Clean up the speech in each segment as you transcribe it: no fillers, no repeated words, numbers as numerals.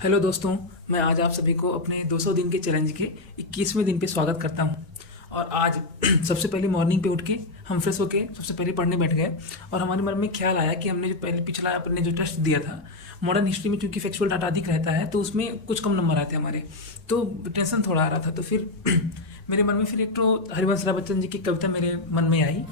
Hello दोस्तों, मैं आज आप सभी को अपने 200 दिन के चैलेंज के 21वें दिन पे स्वागत करता हूँ। और आज सबसे पहले मॉर्निंग पे उठ के हम फ्रेश होके सबसे पहले पढ़ने बैठ गए। और हमारे मन में ख्याल आया कि हमने जो पहले पिछला अपने जो टेस्ट दिया था मॉडर्न हिस्ट्री में, चूंकि फैक्चुअल डाटा अधिक रहता है तो उसमें कुछ कम नंबर आते हैं हमारे, तो टेंशन थोड़ा आ रहा था। तो फिर मेरे मन में फिर एक तो हरिवंश राय बच्चन जी की कविता मेरे मन में आई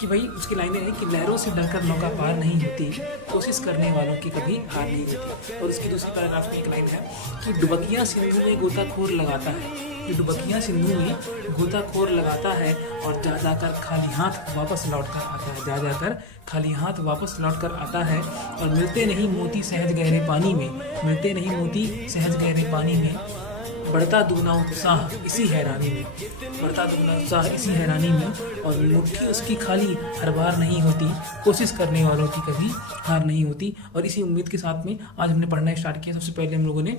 कि भाई उसकी लाइनें हैं कि लहरों से डरकर नौका पार नहीं होती, कोशिश करने वालों की कभी हार नहीं होती। और उसकी दूसरी पैराग्राफ में एक लाइन है कि डुबकियां सिंधु में गोताखोर लगाता है, कि डुबकियां सिंधु में गोताखोर लगाता है और जा जाकर खाली हाथ वापस लौट कर आता है, जा जाकर खाली हाथ वापस लौट कर आता है। और मिलते नहीं मोती सहज गहरे पानी में, मिलते नहीं मोती सहज गहरे पानी में, बढ़ता दुगना उत्साह इसी हैरानी में, बढ़ता दुगना उत्साह इसी हैरानी में। और मुट्ठी उसकी खाली हर बार नहीं होती, कोशिश करने वालों की कभी हार नहीं होती। और इसी उम्मीद के साथ में आज हमने पढ़ना स्टार्ट किया। सबसे पहले हम लोगों ने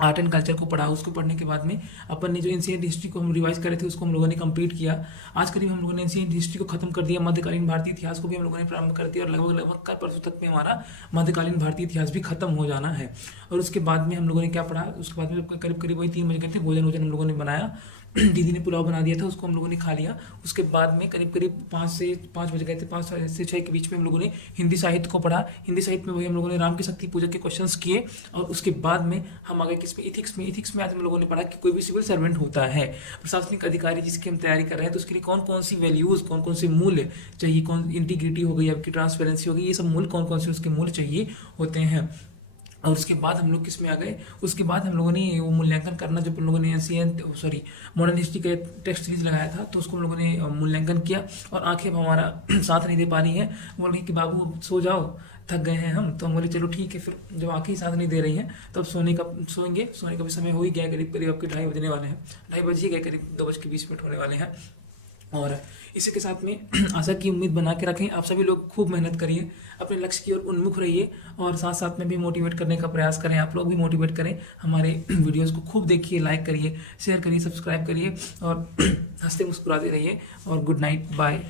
आर्ट एंड कल्चर को पढ़ा, उसको पढ़ने के बाद में अपन ने जो एंशिएंट हिस्ट्री को हम रिवाइज करे थे उसको हम लोगों ने कंप्लीट किया। आज करीब हम लोगों ने एंशिएंट हिस्ट्री को खत्म कर दिया, मध्यकालीन भारतीय इतिहास को भी हम लोगों ने प्रारंभ कर दिया और लगभग लगभग कल परसों तक में हमारा मध्यकालीन भारतीय इतिहास भी खत्म हो जाना है। और उसके बाद में हम लोगों ने क्या पढ़ा, उसके बाद में करीब करीब वही 3 बजे गए थे, भोजन वोजन हम लोगों ने बनाया। दीदी ने पुलाव बना दिया था, उसको हम लोगों ने खा लिया। उसके बाद में करीब करीब 5 बज गए थे, 5 से 6 के बीच में हम लोगों ने हिंदी साहित्य को पढ़ा। हिंदी साहित्य में वही हम लोगों ने राम की शक्ति पूजा के क्वेश्चंस किए। और उसके बाद में हम आगे किस में, इथिक्स में आज हम लोगों ने पढ़ा कि कोई भी सिविल सर्वेंट होता है, प्रशासनिक अधिकारी जिसकी हम तैयारी कर रहे हैं, तो उसके लिए कौन कौन सी वैल्यूज, कौन कौन से मूल्य चाहिए, कौन इंटीग्रिटी हो गई, आपकी ट्रांसपेरेंसी हो गई, ये सब मूल्य कौन कौन से उसके मूल्य चाहिए होते हैं। और उसके बाद हम लोग किस में आ गए, उसके बाद हम लोगों ने वो मूल्यांकन करना, जब हम लोगों ने मॉडर्न हिस्ट्री का टेस्ट सीरीज लगाया था तो उसको हम लोगों ने मूल्यांकन किया। और आंखें अब हमारा साथ नहीं दे पा रही हैं, बोल रही कि बाबू अब सो जाओ, थक गए हैं हम। तो हम बोले चलो ठीक है। फिर जब आंखें ही साथ नहीं दे रही हैं तो अब सोएंगे। सोने का भी समय हो ही गया, करीब करीब आपके 2:30 बजने वाले हैं, 2:30 बज ही गए, करीब 2:20 होने वाले हैं। और इसी के साथ में आशा की उम्मीद बना के रखें। आप सभी लोग खूब मेहनत करिए, अपने लक्ष्य की ओर उन्मुख रहिए और साथ साथ में भी मोटिवेट करने का प्रयास करें। आप लोग भी मोटिवेट करें, हमारे वीडियोस को खूब देखिए, लाइक करिए, शेयर करिए, सब्सक्राइब करिए और हंसते मुस्कुराते रहिए। और गुड नाइट, बाय।